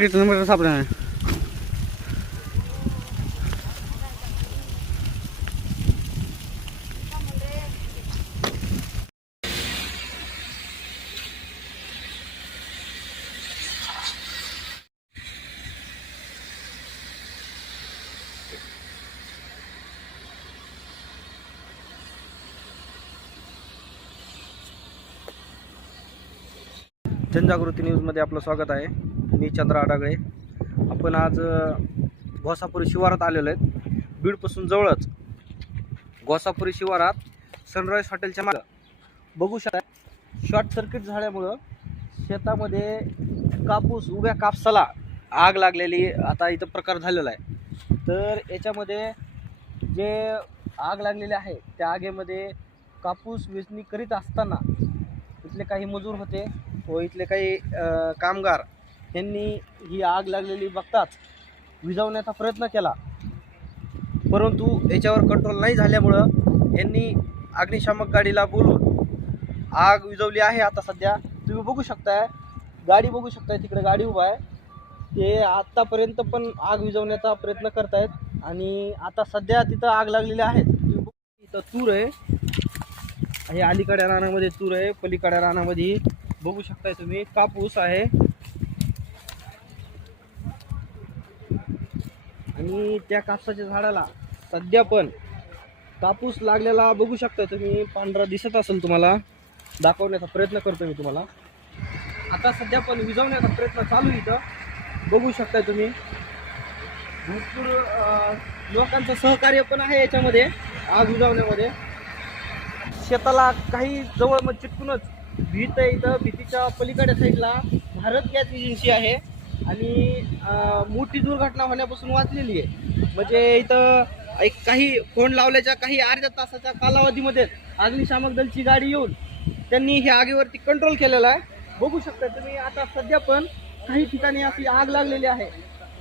Number सापडा नाही. जनजागृती न्यूजमध्ये आपलं स्वागत आहे. मी चंद्रा आडागळे. आपण आज घोसापुरी शिवारात आलेलो आहेत. बीडपासून जवळच घोसापुरी शिवारात सनराईज हॉटेलच्या मागे बघू शकता शॉर्ट सर्किट झाल्यामुळं शेतामध्ये उभ्या कापसाला आग लागलेली आता इथं प्रकार झालेला आहे. तर याच्यामध्ये जे आग लागलेली आहे त्या आगीमध्ये कापूस वेचणी करीत असताना इथले काही मजूर होते व इथले काही कामगार यांनी ही आग लागलेली बघताच विझवण्याचा प्रयत्न केला, परंतु याच्यावर कंट्रोल नाही झाल्यामुळं यांनी अग्निशामक गाडीला बोलवून आग विझवली आहे. आता सध्या तुम्ही बघू शकताय, गाडी बघू शकताय, तिकडे गाडी उभा आहे. ते आत्तापर्यंत पण आग विझवण्याचा प्रयत्न करतायत आणि आता सध्या तिथं आग लागलेली आहे. इथं तूर आहे, हे अलीकडे रानामध्ये तूर आहे, पलीकडे रानामध्ये बघू शकताय तुम्ही कापूस आहे आणि त्या कापसाच्या झाडाला सध्या पण कापूस लागलेला बघू शकताय तुम्ही. पांढरा दिसत असेल, तुम्हाला दाखवण्याचा प्रयत्न करतो मी तुम्हाला. आता सध्या पण विझवण्याचा प्रयत्न चालू इथं बघू शकताय तुम्ही. भरपूर लोकांचं सहकार्य पण आहे याच्यामध्ये आग विझवण्यामध्ये. शेताला काही जवळ मग चिटकूनच भीत आहे. इथं भीतीच्या पलीकडे साईडला भारत गॅस एजन्सी आहे आणि मोठी दुर्घटना होण्यापासून वाचलेली आहे. म्हणजे इथं काही फोन लावल्याच्या काही अर्ध्या तासाच्या कालावधीमध्ये अग्निशामक दलची गाडी येऊन त्यांनी ह्या आगीवरती कंट्रोल केलेला आहे. बघू शकता तुम्ही. आता सध्या पण काही ठिकाणी अशी आग लागलेली आहे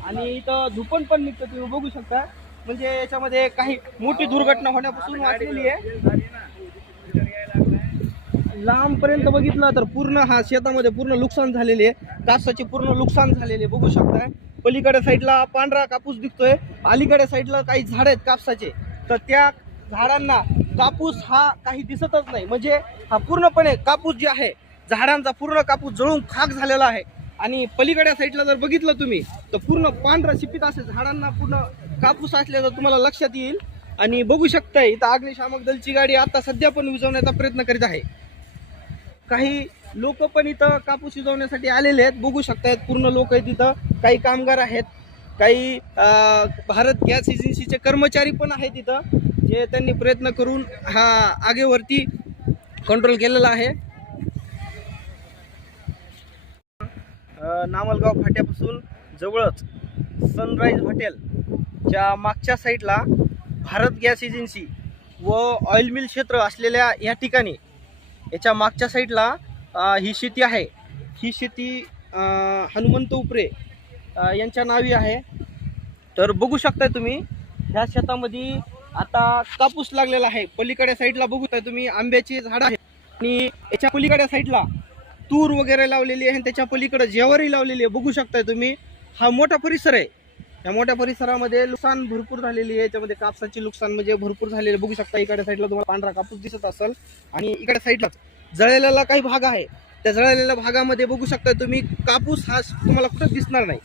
आणि इथं धुपण पण निघतं, तुम्ही बघू शकता. म्हणजे याच्यामध्ये काही मोठी दुर्घटना होण्यापासून वाचलेली आहे. लांबपर्यंत बघितलं तर पूर्ण हा शेतामध्ये पूर्ण नुकसान झालेली आहे, कापसाची पूर्ण नुकसान झालेली आहे. बघू शकताय पलीकडे साईडला पांढरा कापूस दिसतोय, अलीकडे साईडला काही झाड आहेत कापसाचे, तर त्या झाडांना कापूस हा काही दिसतच नाही. म्हणजे हा पूर्णपणे कापूस जे आहे झाडांचा पूर्ण कापूस जळून खाक झालेला आहे. आणि पलीकडे साईडला जर बघितलं तुम्ही तर पूर्ण पांढरा शिपीत असे झाडांना पूर्ण कापूस असल्याचं तुम्हाला लक्षात येईल. आणि बघू शकताय इथं अग्निशामक दलची गाडी आता सध्या पण विझवण्याचा प्रयत्न करीत आहे. काही लोक पण इथं कापूस शिजवण्यासाठी आलेले आहेत, बघू शकतायत. पूर्ण लोक आहेत इथं, काही कामगार आहेत, काही भारत गॅस एजन्सीचे कर्मचारी पण आहेत इथं, जे त्यांनी प्रयत्न करून हा आगीवरती कंट्रोल केलेला आहे. नामलगाव फाट्यापासून जवळच सनराईज हॉटेलच्या मागच्या साईडला भारत गॅस एजन्सी व ऑइल मिल क्षेत्र असलेल्या या ठिकाणी याच्या मागच्या साईडला ही शेती आहे. ही शेती हनुमंत उपरे यांच्या नावी आहे. तर बघू शकताय तुम्ही ह्या शेतामध्ये आता कापूस लागलेला आहे. पलीकडे साईडला बघताय तुम्ही आंब्याची झाडं आहेत आणि याच्या पलीकडे साईडला तूर वगैरे लावलेली आहे आणि त्याच्या पलीकडे ज्वारी लावलेली आहे. बघू शकताय तुम्ही. हा मोठा परिसर आहे. या मोठ्या परिसरामध्ये नुकसान भरपूर झालेली आहे. याच्यामध्ये कापसाची नुकसान म्हणजे भरपूर झालेले बघू शकता. इकडे साईडला तुम्हाला पांढरा कापूस दिसत असेल आणि इकडे साईडला जळलेला काही भाग आहे. त्या जळलेल्या भागामध्ये बघू शकता तुम्ही कापूस हा तुम्हाला कुठं दिसणार नाही.